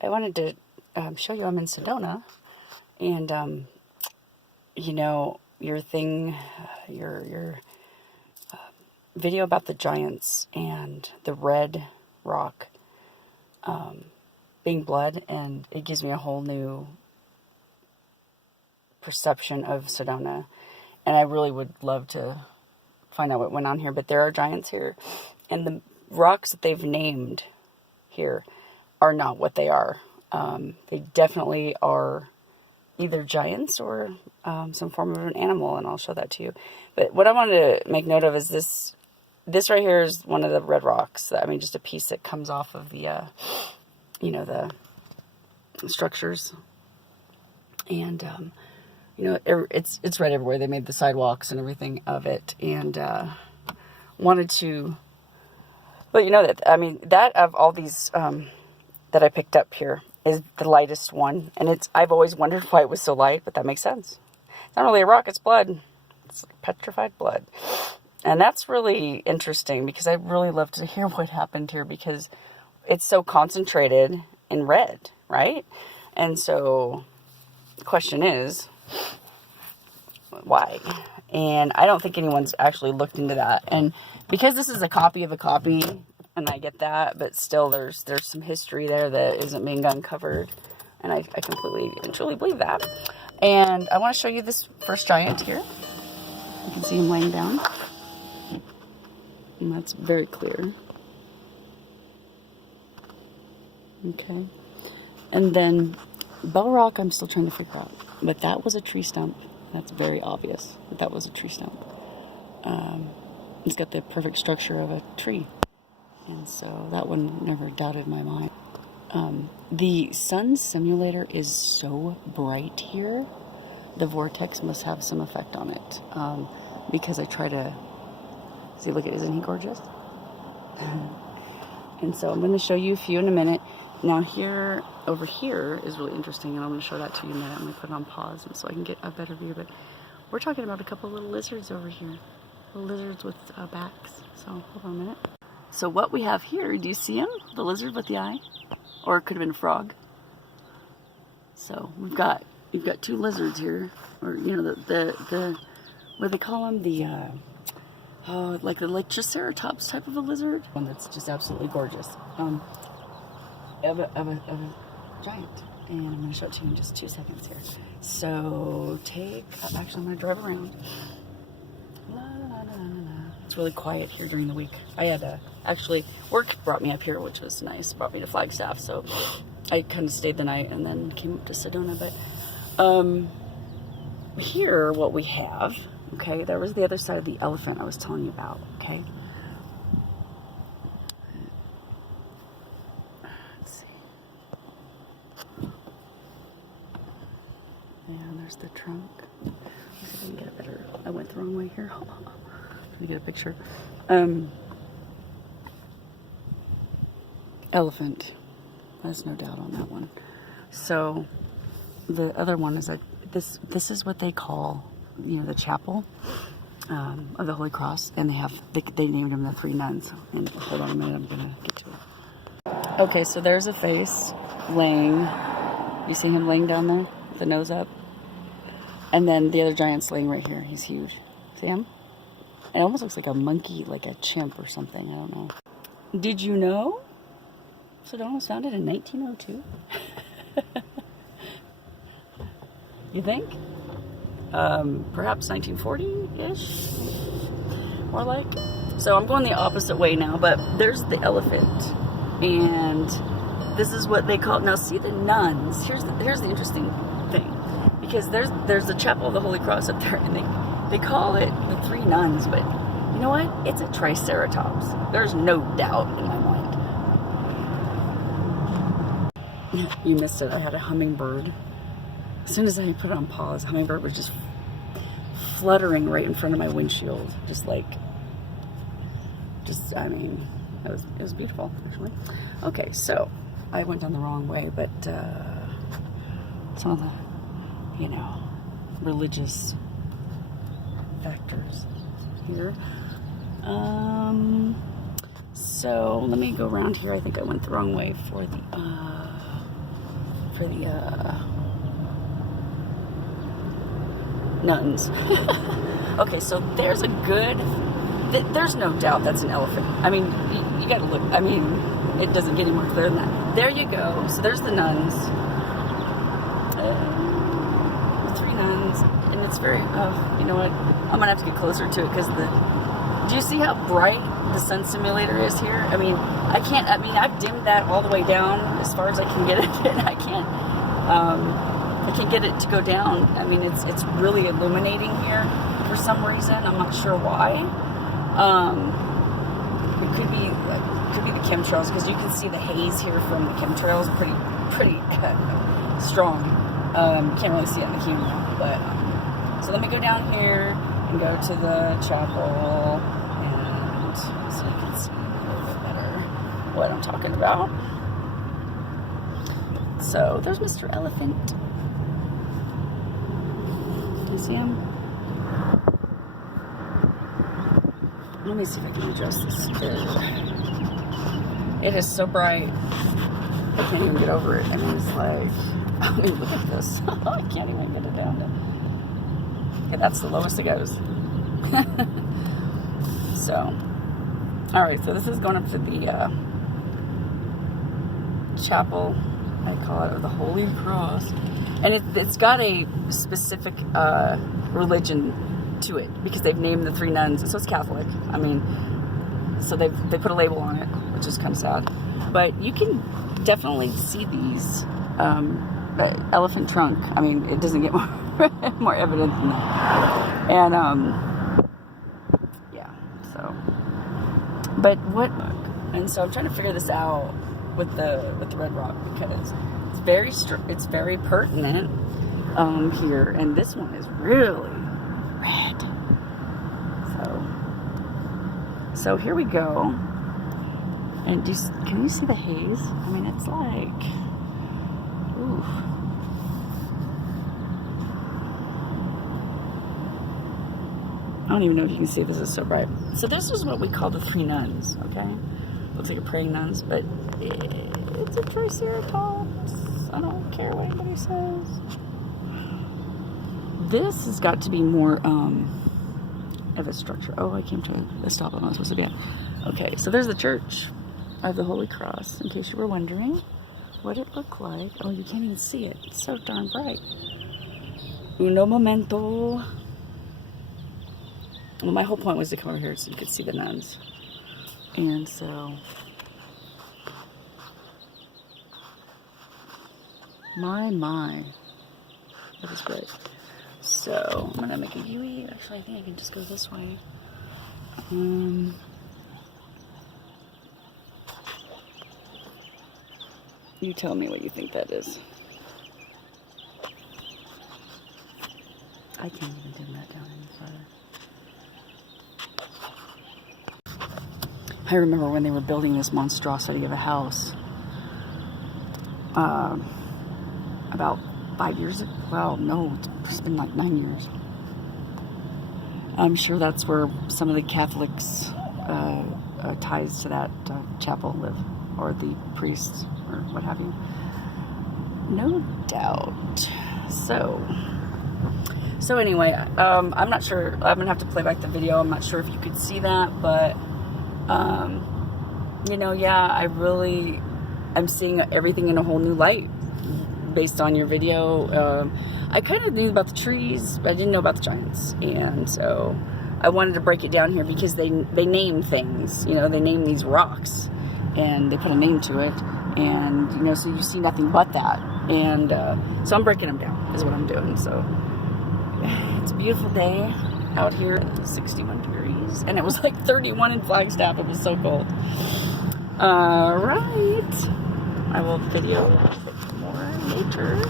I wanted to show you I'm in Sedona, and you know, your video about the giants and the red rock being blood, and it gives me a whole new perception of Sedona, and I really would love to find out what went on here. But there are giants here, and the rocks that they've named here are not what they are. They definitely are either giants or some form of an animal, and I'll show that to you. But what I wanted to make note of is this right here is one of the red rocks. I mean, just a piece that comes off of the you know, the structures, and you know, it's red everywhere. They made the sidewalks and everything of it, and wanted to let you know that, I mean, that of all these that I picked up here is the lightest one, and I've always wondered why it was so light, but that makes sense. It's not really a rock, it's blood. It's petrified blood. And that's really interesting, because I really love to hear what happened here, because it's so concentrated in red, right? And so the question is, why? And I don't think anyone's actually looked into that. And because this is a copy of a copy, and I get that, but still there's some history there that isn't being uncovered. And I completely and truly believe that. And I want to show you this first giant here. You can see him laying down. And that's very clear. Okay. And then Bell Rock, I'm still trying to figure out. But that was a tree stump. That's very obvious that that was a tree stump. It's got the perfect structure of a tree. And so that one never doubted my mind. The sun simulator is so bright here. The Vortex must have some effect on it. Because I try to... See, look at, isn't he gorgeous? And so I'm going to show you a few in a minute. Now here, over here is really interesting, and I'm going to show that to you in a minute. I'm going to put it on pause so I can get a better view. But we're talking about a couple little lizards over here. Little lizards with backs. So hold on a minute. So what we have here, do you see him? The lizard with the eye? Or it could have been a frog. So you've got two lizards here, or you know, the what do they call them? The like the Triceratops type of a lizard. One that's just absolutely gorgeous. Of a giant. And I'm going to show it to you in just 2 seconds here. So actually I'm going to drive around. La, la, la, la. It's really quiet here during the week. I had actually, work brought me up here, which was nice. Brought me to Flagstaff, so I kind of stayed the night and then came up to Sedona. But here, what we have, okay, that was the other side of the elephant I was telling you about, okay? Let's see. Yeah, there's the trunk. Let's see if I can get a better, I went the wrong way here. Let me get a picture. Elephant. There's no doubt on that one. So the other one is this is what they call, you know, the chapel of the Holy Cross, and they named them the Three Nuns. And hold on a minute, I'm gonna get to it. Okay, so there's a face laying. You see him laying down there, with the nose up, and then the other giant's laying right here. He's huge. See him? It almost looks like a monkey, like a chimp or something. I don't know. Did you know Sedona was founded in 1902? You think? Perhaps 1940-ish? More like. So I'm going the opposite way now, but there's the elephant. And this is what they call... Now see the nuns. Here's the interesting thing. Because there's the Chapel of the Holy Cross up there, and they call it the Three Nuns, but you know what? It's a Triceratops. There's no doubt in my mind. You missed it. I had a hummingbird. As soon as I put it on pause, a hummingbird was just fluttering right in front of my windshield. I mean, it was beautiful, actually. Okay, so I went down the wrong way, but some of the, you know, religious factors here. So So let me go around here. I think I went the wrong way for the nuns. Okay, so there's a good, there's no doubt that's an elephant. I mean, you gotta look, I mean, it doesn't get any more clear than that. There you go. So there's the nuns. The 3 nuns. And it's very, you know what? I'm gonna have to get closer to it because do you see how bright the sun simulator is here? I mean, I've dimmed that all the way down as far as I can get it, and I can't get it to go down. I mean, it's really illuminating here for some reason. I'm not sure why. It could be the chemtrails, because you can see the haze here from the chemtrails pretty strong. Can't really see it in the camera, but so let me go down here and go to the chapel, and so you can see a little bit better what I'm talking about. So there's Mr. Elephant. You see him? Let me see if I can adjust this. It is so bright. I can't even get over it. I mean, it's like, I mean, look at this. I can't even get it down to. Okay, that's the lowest it goes. So, alright, so this is going up to the chapel, I call it, or the Holy Cross. And it's got a specific religion to it, because they've named the 3 nuns, so it's Catholic. I mean, so they put a label on it, which is kind of sad. But you can definitely see these elephant trunk. I mean, it doesn't get more evident than that. And yeah, so, but what? And so I'm trying to figure this out with the red rock, because it's very pertinent here, and this one is really red. So here we go. And can you see the haze? I mean, it's like, ooh. I don't even know if you can see, this is so bright. So this is what we call the 3 nuns, okay? Looks like a praying nuns, but it's a triceratops. I don't care what anybody says. This has got to be more of a structure. Oh, I came to a stop I'm not supposed to be at. Okay, so there's the Church of the Holy Cross, in case you were wondering what it looked like. Oh, you can't even see it. It's so darn bright. Uno momento. Well, my whole point was to come over here so you could see the nuns. And so, my, that was great. So, I'm gonna make a U-E. Actually, I think I can just go this way. You tell me what you think that is. I can't even dim that down any further. I remember when they were building this monstrosity of a house. About 5 years ago. Well, no, it's been like 9 years. I'm sure that's where some of the Catholics' ties to that chapel live, or the priests, or what have you. No doubt. So anyway, I'm not sure. I'm gonna have to play back the video. I'm not sure if you could see that, but you know, yeah, I'm seeing everything in a whole new light based on your video. I kind of knew about the trees, but I didn't know about the giants, and so I wanted to break it down here because they name things. You know, they name these rocks, and they put a name to it, and you know, so you see nothing but that, and so I'm breaking them down is what I'm doing. So it's a beautiful day out here, 61 degrees, and it was like 31 in Flagstaff. It was so cold. All right, I will video a little bit more later.